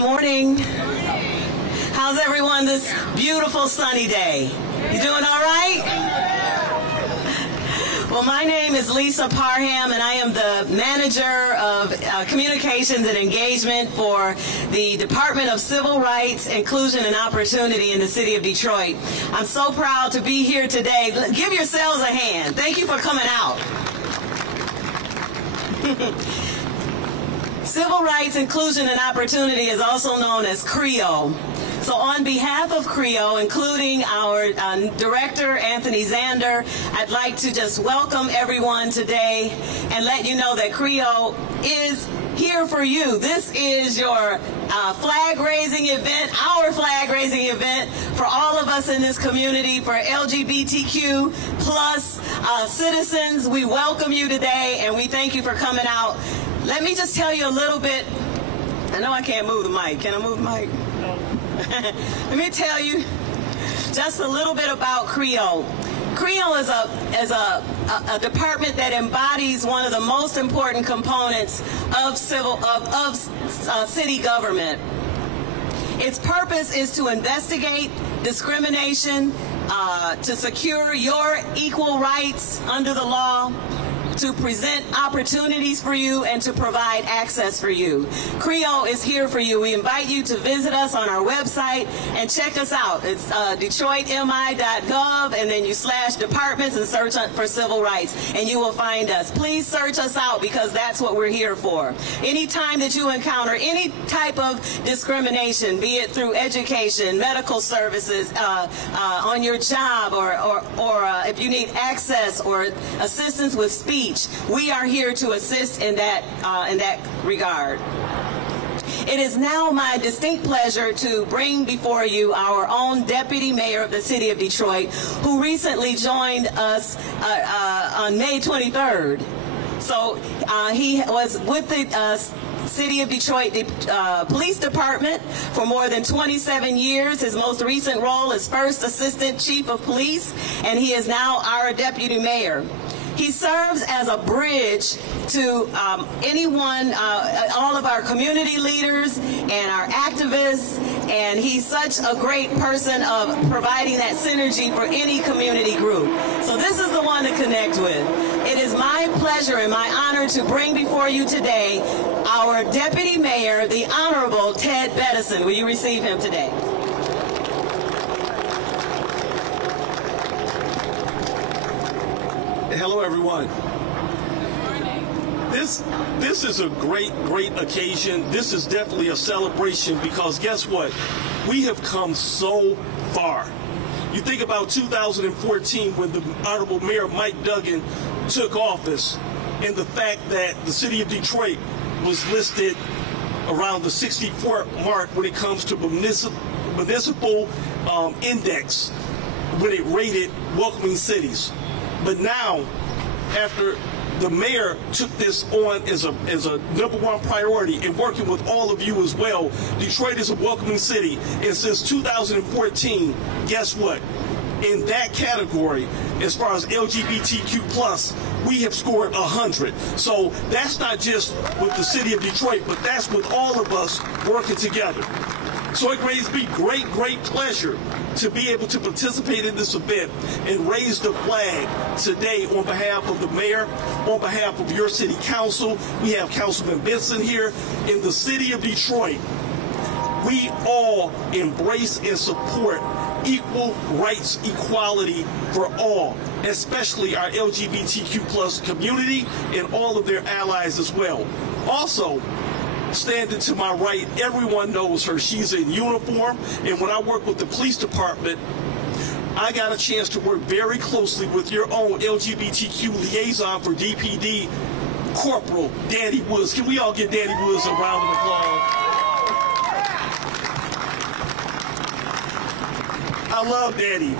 Good morning. How's everyone this beautiful sunny day? You doing all right? Well, my name is Lisa Parham, and I am the manager of communications and engagement for the Department of Civil Rights, Inclusion, and Opportunity in the city of Detroit. I'm so proud to be here today. Give yourselves a hand. Thank you for coming out. Civil Rights, Inclusion, and Opportunity is also known as CREO. So on behalf of CREO, including our director, Anthony Zander, I'd like to just welcome everyone today and let you know that CREO is here for you. This is your flag-raising event, our flag-raising event for all of us in this community, for LGBTQ plus citizens. We welcome you today, and we thank you for coming out. Let me just tell you a little bit. I know I can't move the mic. Can I move the mic? No. Let me tell you just a little bit about CREO. CREO is a department that embodies one of the most important components of city government. Its purpose is to investigate discrimination, to secure your equal rights under the law, to present opportunities for you, and to provide access for you. CREO is here for you. We invite you to visit us on our website and check us out. It's DetroitMI.gov, and then you /departments and search for civil rights, and you will find us. Please search us out, because that's what we're here for. Anytime that you encounter any type of discrimination, be it through education, medical services, on your job, or if you need access or assistance with speech, we are here to assist in that regard. It is now my distinct pleasure to bring before you our own Deputy Mayor of the City of Detroit, who recently joined us on May 23rd. So he was with the City of Detroit Police Department for more than 27 years. His most recent role is First Assistant Chief of Police, and he is now our Deputy Mayor. He serves as a bridge to anyone, all of our community leaders and our activists, and he's such a great person of providing that synergy for any community group. So this is the one to connect with. It is my pleasure and my honor to bring before you today our Deputy Mayor, the Honorable Ted Bedison. Will you receive him today? Hello, everyone. This is a great occasion. This is definitely a celebration, because guess what? We have come so far. You think about 2014, when the Honorable Mayor Mike Duggan took office, and the fact that the city of Detroit was listed around the 64th mark when it comes to municipal index, when it rated welcoming cities. But now, after the mayor took this on as a #1 priority, and working with all of you as well, Detroit is a welcoming city. And since 2014, guess what? In that category, as far as LGBTQ+, we have scored 100. So that's not just with the city of Detroit, but that's with all of us working together. So it brings me great pleasure to be able to participate in this event and raise the flag today on behalf of the mayor, on behalf of your city council. We have Councilman Bedison here. In the city of Detroit, we all embrace and support equal rights, equality for all, especially our LGBTQ+ community and all of their allies as well. Also, standing to my right, everyone knows her. She's in uniform, and when I work with the police department, I got a chance to work very closely with your own LGBTQ liaison for DPD, Corporal Danny Woods. Can we all give Danny Woods a round of applause? I love Danny.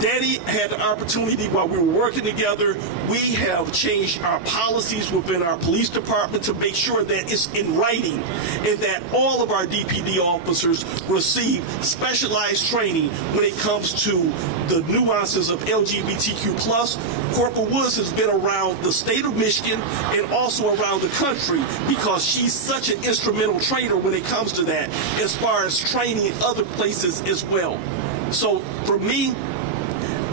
Daddy had the opportunity while we were working together. We have changed our policies within our police department to make sure that it's in writing and that all of our DPD officers receive specialized training when it comes to the nuances of LGBTQ+. Corporal Woods has been around the state of Michigan and also around the country because she's such an instrumental trainer when it comes to that, as far as training in other places as well. So for me,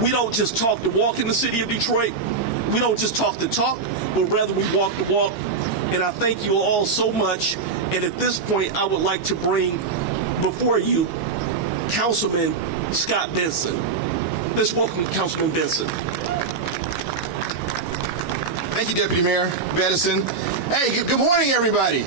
we don't just talk the walk in the city of Detroit. We don't just talk the talk, but rather we walk the walk. And I thank you all so much. And at this point, I would like to bring before you Councilman Scott Benson. Let's welcome Councilman Benson. Thank you, Deputy Mayor Bedison. Hey, good morning, everybody.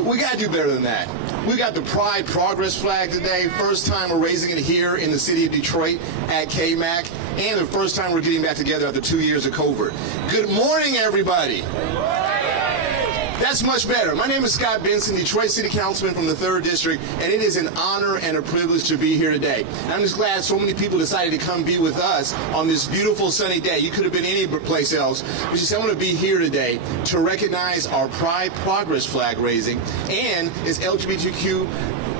We got to do better than that. We got the Pride Progress flag today. First time we're raising it here in the city of Detroit at KMAC, and the first time we're getting back together after 2 years of COVID. Good morning, everybody. That's much better. My name is Scott Benson, Detroit City Councilman from the 3rd District, and it is an honor and a privilege to be here today. And I'm just glad so many people decided to come be with us on this beautiful sunny day. You could have been any place else, but just I want to be here today to recognize our Pride Progress flag raising and its LGBTQ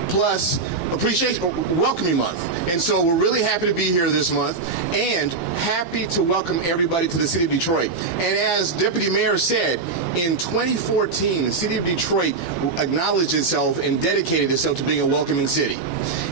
plus appreciation welcoming month. And so we're really happy to be here this month and happy to welcome everybody to the city of Detroit. And as Deputy Mayor said, in 2014, the city of Detroit acknowledged itself and dedicated itself to being a welcoming city.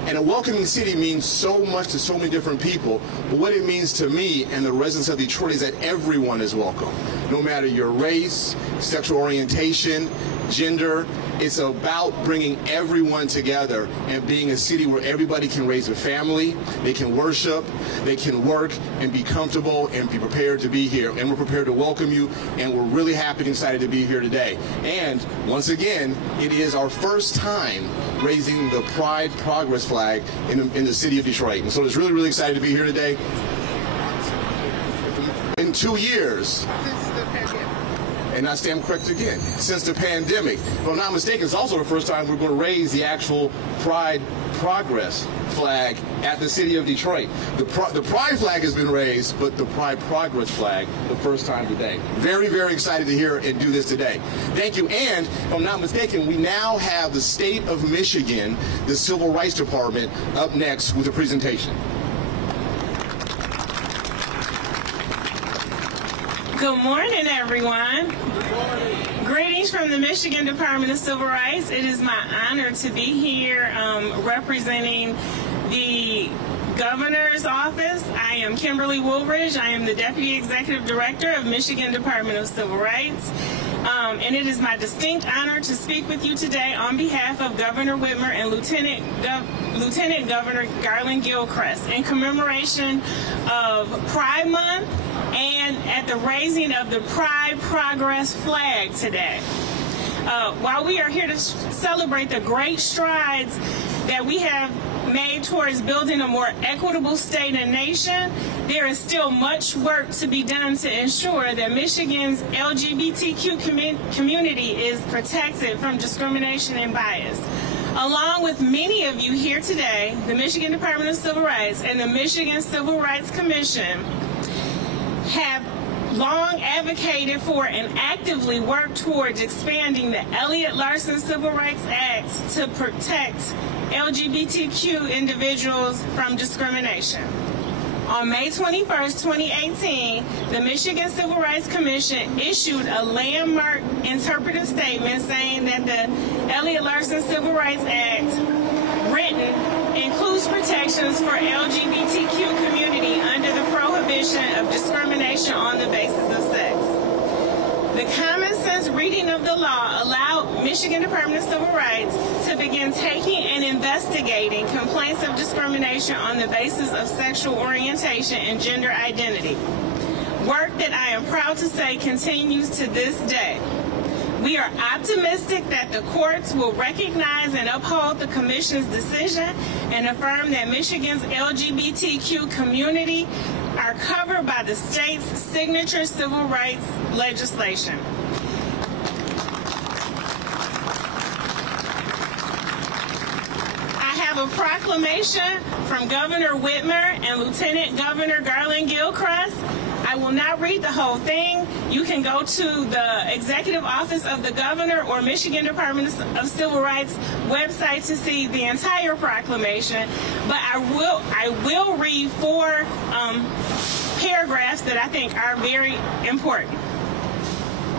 And a welcoming city means so much to so many different people. But what it means to me and the residents of Detroit is that everyone is welcome. No matter your race, sexual orientation, gender, it's about bringing everyone together and being a city where everybody can raise a family, they can worship, they can work and be comfortable and be prepared to be here. And we're prepared to welcome you, and we're really happy and excited to be here today. And once again, it is our first time raising the Pride Progress flag in the city of Detroit. And so it's really, really excited to be here today. In 2 years. And I stand corrected again, since the pandemic. If I'm not mistaken, it's also the first time we're going to raise the actual Pride Progress flag at the city of Detroit. The Pride flag has been raised, but the Pride Progress flag, the first time today. Very, very excited to hear and do this today. Thank you. And if I'm not mistaken, we now have the state of Michigan, the Civil Rights Department, up next with a presentation. Good morning, everyone. Good morning. Greetings from the Michigan Department of Civil Rights. It is my honor to be here representing the Governor's Office. I am Kimberly Woolridge. I am the Deputy Executive Director of Michigan Department of Civil Rights. And it is my distinct honor to speak with you today on behalf of Governor Whitmer and Lieutenant Governor Garland Gilchrist in commemoration of Pride Month and at the raising of the Pride Progress flag today. While we are here to celebrate the great strides that we have made towards building a more equitable state and nation, there is still much work to be done to ensure that Michigan's LGBTQ community is protected from discrimination and bias. Along with many of you here today, the Michigan Department of Civil Rights and the Michigan Civil Rights Commission have long advocated for and actively worked towards expanding the Elliott Larson Civil Rights Act to protect LGBTQ individuals from discrimination. On May 21st, 2018, the Michigan Civil Rights Commission issued a landmark interpretive statement saying that the Elliott Larson Civil Rights Act, written, includes protections for LGBTQ community under the prohibition of discrimination on the basis of sex. The common sense reading of the law allowed Michigan Department of Civil Rights to begin taking and investigating complaints of discrimination on the basis of sexual orientation and gender identity. Work that I am proud to say continues to this day. We are optimistic that the courts will recognize and uphold the Commission's decision and affirm that Michigan's LGBTQ community are covered by the state's signature civil rights legislation. I have a proclamation from Governor Whitmer and Lieutenant Governor Garland Gilchrist. I will not read the whole thing. You can go to the Executive Office of the Governor or Michigan Department of Civil Rights website to see the entire proclamation. But I will read 4 paragraphs that I think are very important.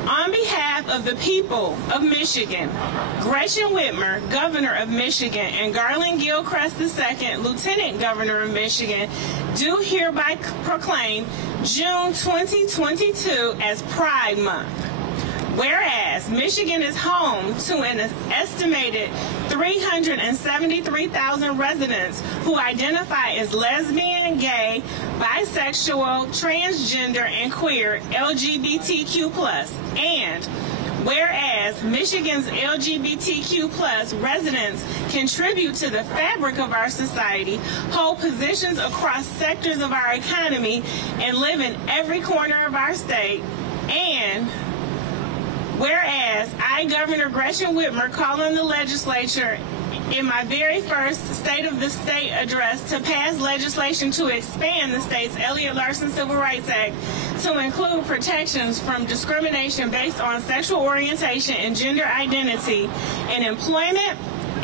On behalf of the people of Michigan, Gretchen Whitmer, Governor of Michigan, and Garland Gilchrist II, Lieutenant Governor of Michigan, do hereby proclaim June 2022 as Pride Month. Whereas Michigan is home to an estimated 373,000 residents who identify as lesbian, gay, bisexual, transgender, and queer LGBTQ+, and whereas Michigan's LGBTQ+ residents contribute to the fabric of our society, hold positions across sectors of our economy, and live in every corner of our state, and whereas I, Governor Gretchen Whitmer, call on the legislature in my very first State of the State address to pass legislation to expand the state's Elliott Larson Civil Rights Act to include protections from discrimination based on sexual orientation and gender identity in employment,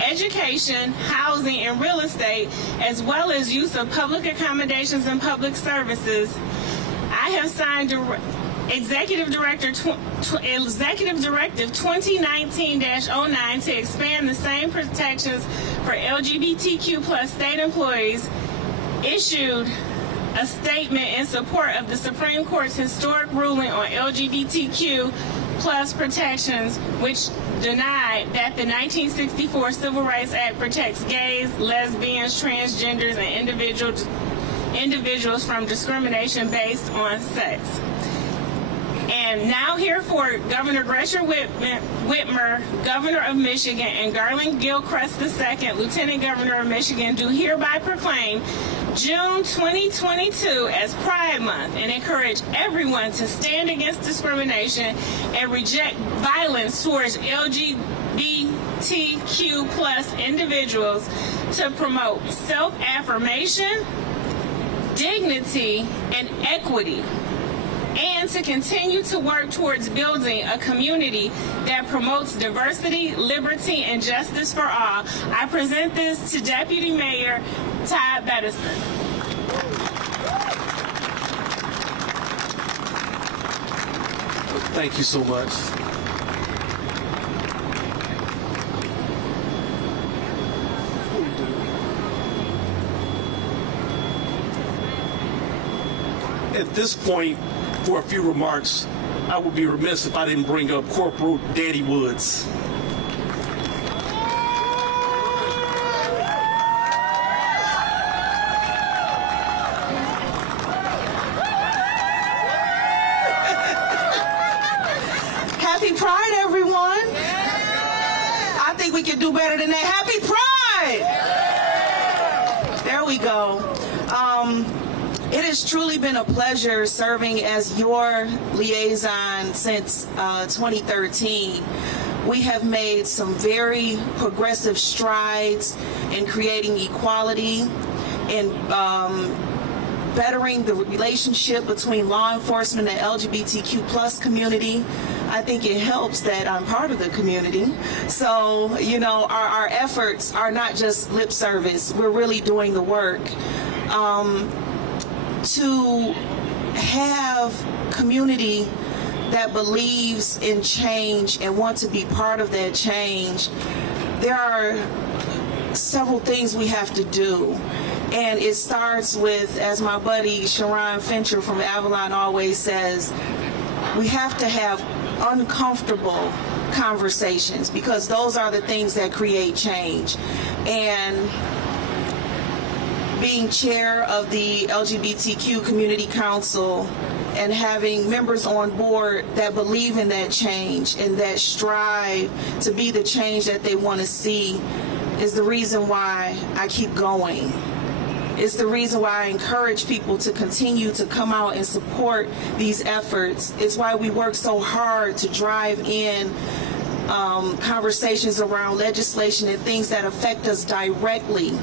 education, housing, and real estate, as well as use of public accommodations and public services. I have signed Executive Directive 2019-09 to expand the same protections for LGBTQ+ state employees, issued a statement in support of the Supreme Court's historic ruling on LGBTQ+ protections, which denied that the 1964 Civil Rights Act protects gays, lesbians, transgenders, and individuals from discrimination based on sex. And now herefore, Governor Gretchen Whitmer, Governor of Michigan, and Garland Gilchrist II, Lieutenant Governor of Michigan, do hereby proclaim June 2022 as Pride Month and encourage everyone to stand against discrimination and reject violence towards LGBTQ+ individuals, to promote self-affirmation, dignity, and equity, and to continue to work towards building a community that promotes diversity, liberty, and justice for all. I present this to Deputy Mayor Todd Bedison. Thank you so much. At this point, for a few remarks, I would be remiss if I didn't bring up Corporal Danny Woods. Happy Pride, everyone. I think we can do better than that. Happy Pride. There we go. It has truly been a pleasure serving as your liaison since 2013. We have made some very progressive strides in creating equality and bettering the relationship between law enforcement and the LGBTQ+ community. I think it helps that I'm part of the community. So, you know, our efforts are not just lip service. We're really doing the work. To have community that believes in change and want to be part of that change, there are several things we have to do. And it starts with, as my buddy Sharon Fincher from Avalon always says, we have to have uncomfortable conversations, because those are the things that create change. And being chair of the LGBTQ Community Council and having members on board that believe in that change and that strive to be the change that they want to see is the reason why I keep going. It's the reason why I encourage people to continue to come out and support these efforts. It's why we work so hard to drive in conversations around legislation and things that affect us directly,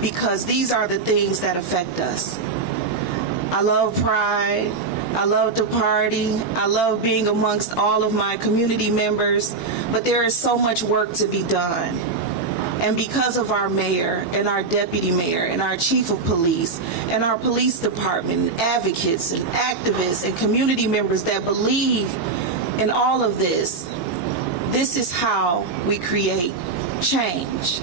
because these are the things that affect us. I love Pride. I love to party. I love being amongst all of my community members, but there is so much work to be done. And because of our mayor and our deputy mayor and our chief of police and our police department, and advocates and activists and community members that believe in all of this, this is how we create change.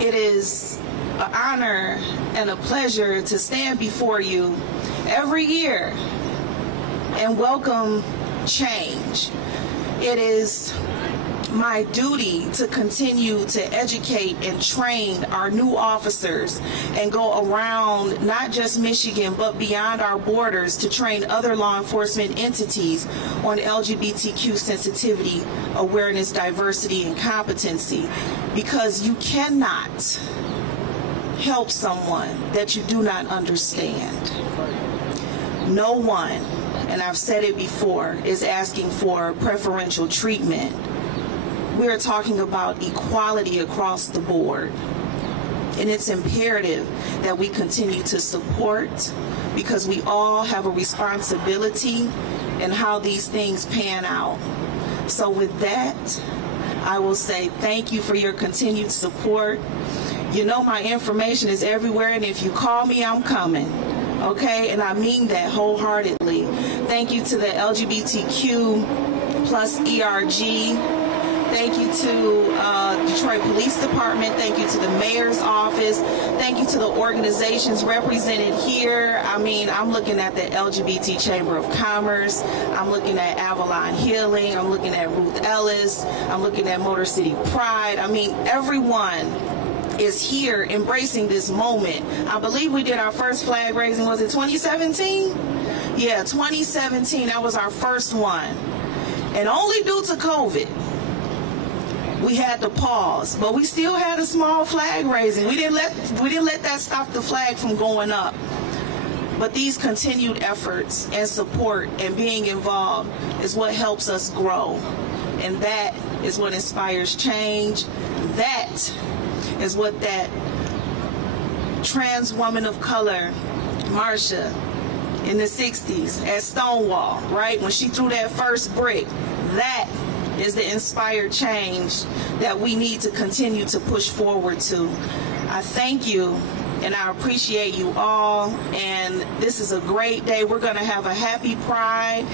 It is an honor and a pleasure to stand before you every year and welcome change. It is my duty to continue to educate and train our new officers and go around not just Michigan but beyond our borders to train other law enforcement entities on LGBTQ sensitivity, awareness, diversity, and competency, because you cannot help someone that you do not understand. No one, and I've said it before, is asking for preferential treatment. We're talking about equality across the board. And it's imperative that we continue to support, because we all have a responsibility in how these things pan out. So with that, I will say thank you for your continued support. You know my information is everywhere, and if you call me, I'm coming. Okay, and I mean that wholeheartedly. Thank you to the LGBTQ plus ERG. Thank you to Detroit Police Department. Thank you to the mayor's office. Thank you to the organizations represented here. I mean, I'm looking at the LGBT Chamber of Commerce. I'm looking at Avalon Healing. I'm looking at Ruth Ellis. I'm looking at Motor City Pride. I mean, everyone is here embracing this moment. I believe we did our first flag raising, was it 2017? Yeah, 2017, that was our first one. And only due to COVID, we had to pause, but we still had a small flag raising. We didn't let that stop the flag from going up. But these continued efforts and support and being involved is what helps us grow. And that is what inspires change. That is what that trans woman of color, Marsha, in the 60s at Stonewall, right? When she threw that first brick, that is the inspired change that we need to continue to push forward to. I thank you and I appreciate you all, and this is a great day. We're going to have a happy Pride.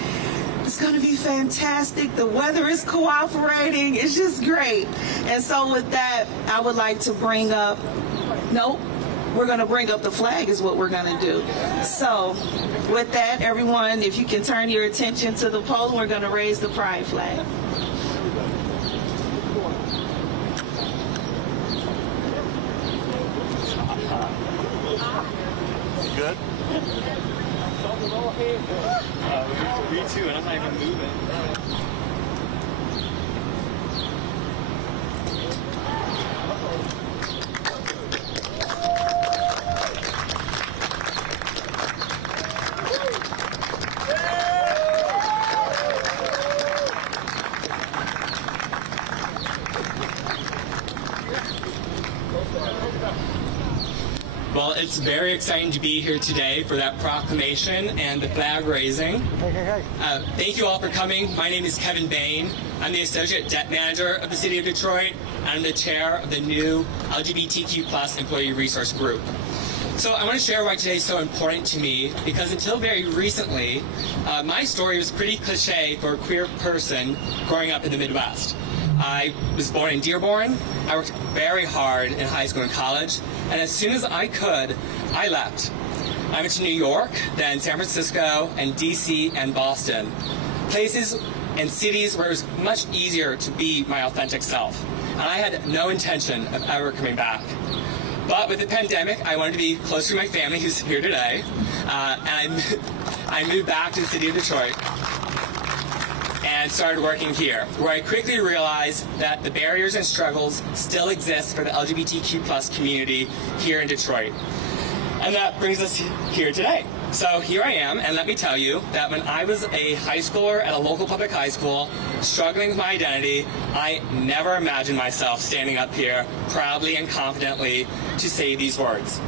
It's going to be fantastic. The weather is cooperating. It's just great. And so with that, I would like to bring up, we're going to bring up the flag is what we're going to do. So with that, everyone, if you can turn your attention to the pole, we're going to raise the Pride flag. Good? Me too, and I'm not even moving. Well, it's very exciting to be here today for that proclamation and the flag raising. Thank you all for coming. My name is Kevin Bain. I'm the Associate Debt Manager of the City of Detroit, and I'm the chair of the new LGBTQ plus Employee Resource Group. So I want to share why today is so important to me, because until very recently, my story was pretty cliche for a queer person growing up in the Midwest. I was born in Dearborn. I worked very hard in high school and college, and as soon as I could, I left. I went to New York, then San Francisco, and DC, and Boston. Places and cities where it was much easier to be my authentic self. And I had no intention of ever coming back. But with the pandemic, I wanted to be close to my family who's here today, and I moved back to the city of Detroit and started working here, where I quickly realized that the barriers and struggles still exist for the LGBTQ plus community here in Detroit. And that brings us here today. So here I am, and let me tell you that when I was a high schooler at a local public high school, struggling with my identity, I never imagined myself standing up here proudly and confidently to say these words.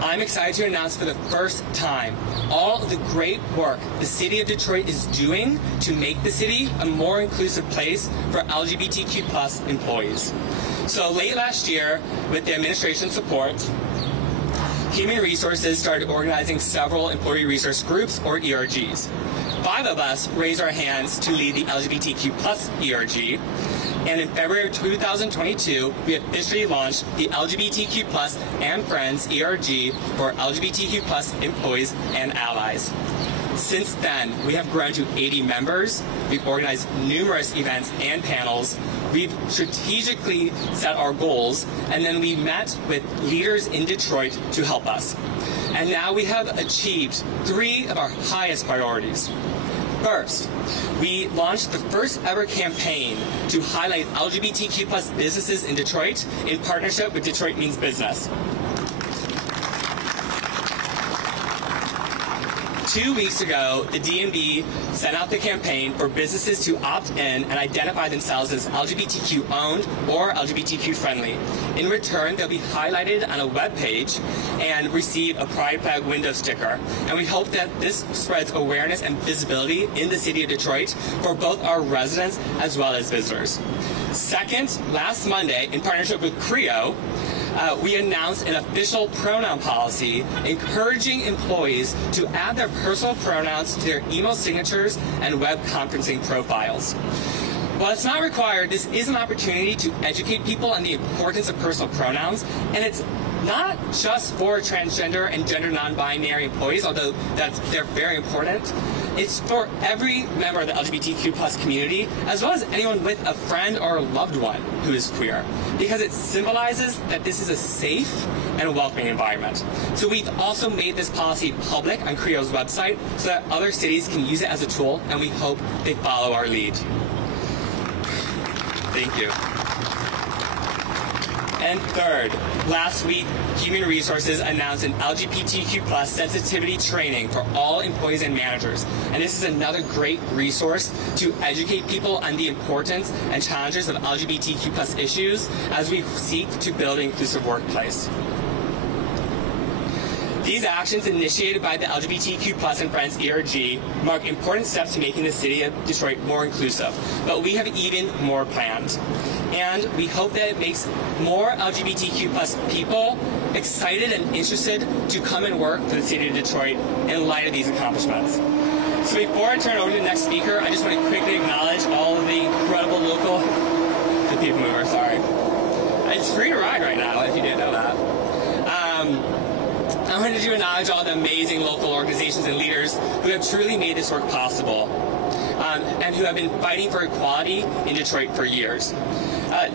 I'm excited to announce for the first time all of the great work the City of Detroit is doing to make the city a more inclusive place for LGBTQ+ employees. So late last year, with the administration's support, Human Resources started organizing several employee resource groups, or ERGs. 5 of us raised our hands to lead the LGBTQ+ ERG, and in February of 2022, we officially launched the LGBTQ+ and Friends ERG for LGBTQ+ employees and allies. Since then, we have grown to 80 members, we've organized numerous events and panels, we've strategically set our goals, and then we met with leaders in Detroit to help us. And now we have achieved 3 of our highest priorities. First, we launched the first ever campaign to highlight LGBTQ+ businesses in Detroit in partnership with Detroit Means Business. 2 weeks ago, the DMV sent out the campaign for businesses to opt in and identify themselves as LGBTQ owned or LGBTQ friendly. In return, they'll be highlighted on a web page and receive a Pride Flag window sticker. And we hope that this spreads awareness and visibility in the city of Detroit for both our residents as well as visitors. Second, last Monday, in partnership with CREO, we announced an official pronoun policy encouraging employees to add their personal pronouns to their email signatures and web conferencing profiles. While it's not required, this is an opportunity to educate people on the importance of personal pronouns, and it's not just for transgender and gender non-binary employees, although they're very important. It's for every member of the LGBTQ+ community, as well as anyone with a friend or a loved one who is queer, because it symbolizes that this is a safe and welcoming environment. So we've also made this policy public on CREO's website so that other cities can use it as a tool, and we hope they follow our lead. Thank you. And third, last week, Human Resources announced an LGBTQ+ sensitivity training for all employees and managers. And this is another great resource to educate people on the importance and challenges of LGBTQ+ issues as we seek to build an inclusive workplace. These actions initiated by the LGBTQ+ and Friends ERG mark important steps to making the city of Detroit more inclusive, but we have even more planned. And we hope that it makes more LGBTQ+ people excited and interested to come and work for the city of Detroit in light of these accomplishments. So before I turn it over to the next speaker, I just want to quickly acknowledge all of the incredible local, the people mover, sorry. It's free to ride right now, if you didn't know that. I wanted to acknowledge all the amazing local organizations and leaders who have truly made this work possible and who have been fighting for equality in Detroit for years.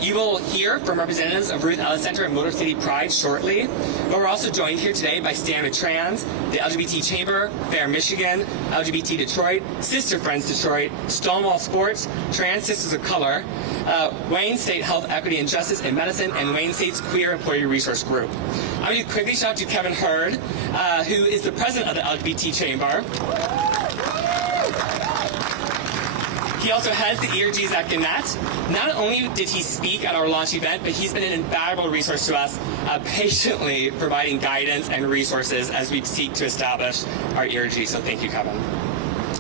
You will hear from representatives of Ruth Ellis Center and Motor City Pride shortly, but we're also joined here today by Stand With Trans, the LGBT Chamber, Fair Michigan, LGBT Detroit, Sister Friends Detroit, Stonewall Sports, Trans Sisters of Color, Wayne State Health, Equity and Justice in Medicine, and Wayne State's Queer Employee Resource Group. I want to quickly shout out to Kevin Hurd, who is the president of the LGBT Chamber. He also heads the ERGs at Gannett. Not only did he speak at our launch event, but he's been an invaluable resource to us, patiently providing guidance and resources as we seek to establish our ERG. So thank you, Kevin.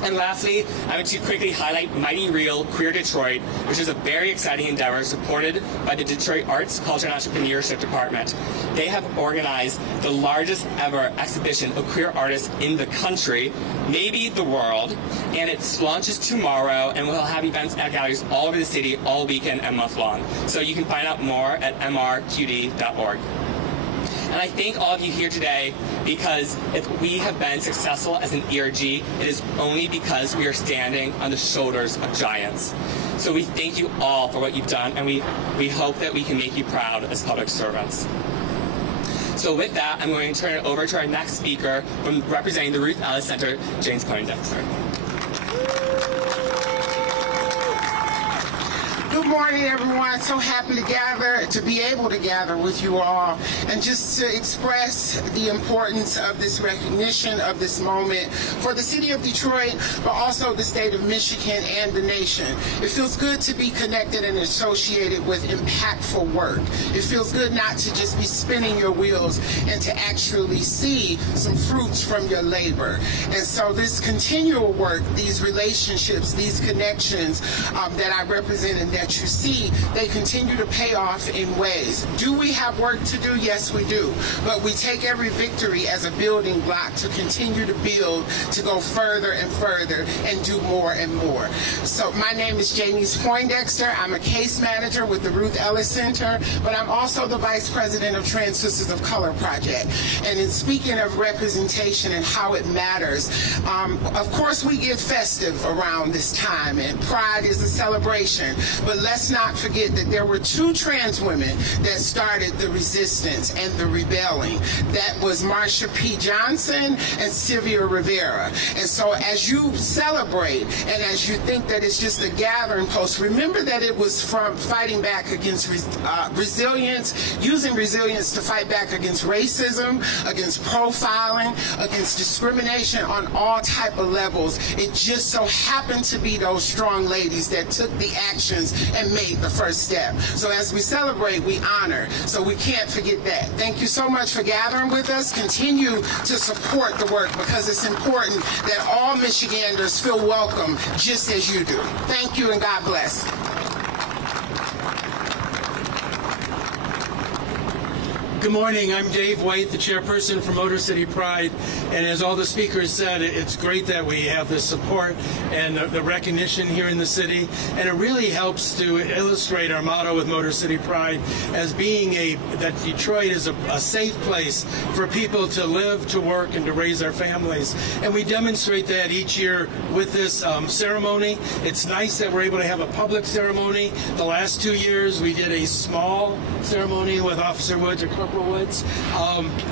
And lastly, I want to quickly highlight Mighty Real Queer Detroit, which is a very exciting endeavor supported by the Detroit Arts, Culture, and Entrepreneurship Department. They have organized the largest ever exhibition of queer artists in the country, maybe the world, and it launches tomorrow, and we'll have events at galleries all over the city all weekend and month long. So you can find out more at mrqd.org. And I thank all of you here today because if we have been successful as an ERG, it is only because we are standing on the shoulders of giants. So we thank you all for what you've done, and we hope that we can make you proud as public servants. So with that, I'm going to turn it over to our next speaker from representing the Ruth Ellis Center, James Poindexter. Good morning, everyone. So happy to be able to gather with you all, and just to express the importance of this recognition of this moment for the city of Detroit, but also the state of Michigan and the nation. It feels good to be connected and associated with impactful work. It feels good not to just be spinning your wheels and to actually see some fruits from your labor. And so this continual work, these relationships, these connections that I represent and that you see, they continue to pay off in ways. Do we have work to do? Yes, we do. But we take every victory as a building block to continue to build, to go further and further and do more and more. So my name is Janice Poindexter. I'm a case manager with the Ruth Ellis Center, but I'm also the vice president of Trans Sisters of Color Project. And in speaking of representation and how it matters, of course we get festive around this time, and Pride is a celebration. But let's not forget that there were 2 trans women that started the resistance and the rebelling. That was Marsha P. Johnson and Sylvia Rivera. And so as you celebrate and as you think that it's just a gathering post, remember that it was from fighting back against resilience, using resilience to fight back against racism, against profiling, against discrimination on all type of levels. It just so happened to be those strong ladies that took the actions and made the first step. So as we celebrate, we honor. So we can't forget that. Thank you so much for gathering with us. Continue to support the work, because it's important that all Michiganders feel welcome just as you do. Thank you, and God bless. Good morning. I'm Dave White, the chairperson for Motor City Pride. And as all the speakers said, it's great that we have the support and the recognition here in the city. And it really helps to illustrate our motto with Motor City Pride as being that Detroit is a safe place for people to live, to work, and to raise their families. And we demonstrate that each year with this ceremony. It's nice that we're able to have a public ceremony. The last 2 years we did a small ceremony with Officer Woods or Corporal Woods,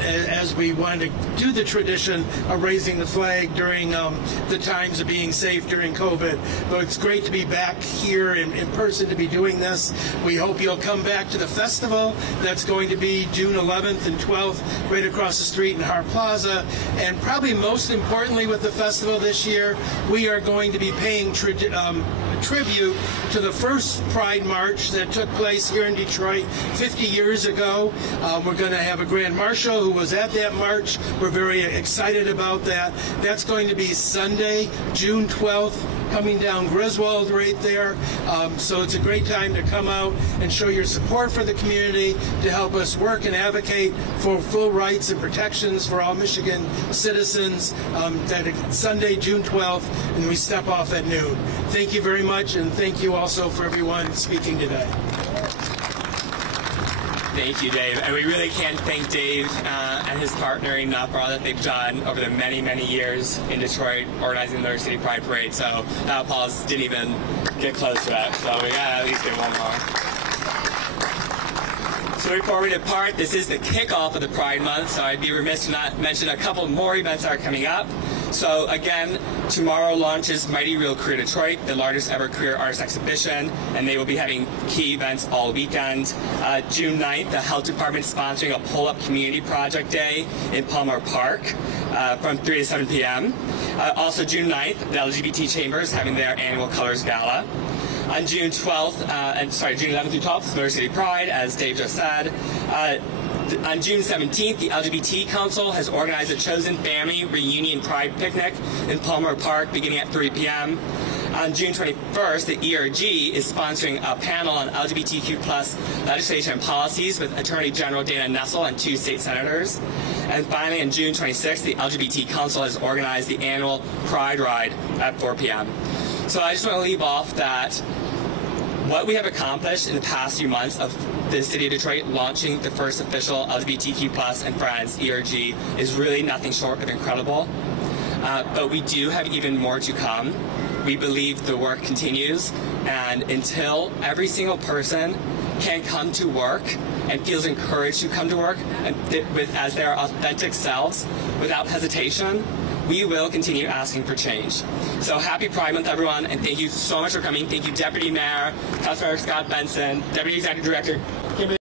as we wanted to do the tradition of raising the flag during the times of being safe during COVID. But it's great to be back here in person to be doing this. We hope you'll come back to the festival that's going to be June 11th and 12th right across the street in Hart Plaza. And probably most importantly with the festival this year, we are going to be paying tribute to the first Pride March that took place here in Detroit 50 years ago. We're going to have a Grand Marshal who was at that march. We're very excited about that. That's going to be Sunday, June 12th, coming down Griswold right there. So it's a great time to come out and show your support for the community, to help us work and advocate for full rights and protections for all Michigan citizens. That Sunday, June 12th, and we step off at noon. Thank you very much, and thank you also for everyone speaking today. Thank you, Dave. And we really can't thank Dave and his partner enough for all that they've done over the many, many years in Detroit organizing the Motor City Pride Parade. So that applause didn't even get close to that. So we got to at least get one more. So before we depart, this is the kickoff of the Pride Month, so I'd be remiss to not mention a couple more events that are coming up. So again, tomorrow launches Mighty Real Queer Detroit, the largest ever queer arts exhibition, and they will be having key events all weekend. June 9th, the Health Department is sponsoring a Pull-Up Community Project Day in Palmer Park from 3 to 7 p.m. Also June 9th, the LGBT Chamber is having their annual Colors Gala. On June 12th, June 11th through 12th, Motor City Pride, as Dave just said. On June 17th, the LGBT Council has organized a Chosen Family Reunion Pride Picnic in Palmer Park beginning at 3 p.m. On June 21st, the ERG is sponsoring a panel on LGBTQ+ legislation and policies with Attorney General Dana Nessel and 2 state senators. And finally, on June 26th, the LGBT Council has organized the annual Pride Ride at 4 p.m. So I just want to leave off that what we have accomplished in the past few months of the City of Detroit launching the first official LGBTQ+ and Friends ERG is really nothing short of incredible. But we do have even more to come. We believe the work continues, and until every single person can come to work and feels encouraged to come to work and as their authentic selves without hesitation, we will continue asking for change. So happy Pride Month, everyone, and thank you so much for coming. Thank you, Deputy Mayor, Councilmember Scott Benson, Deputy Executive Director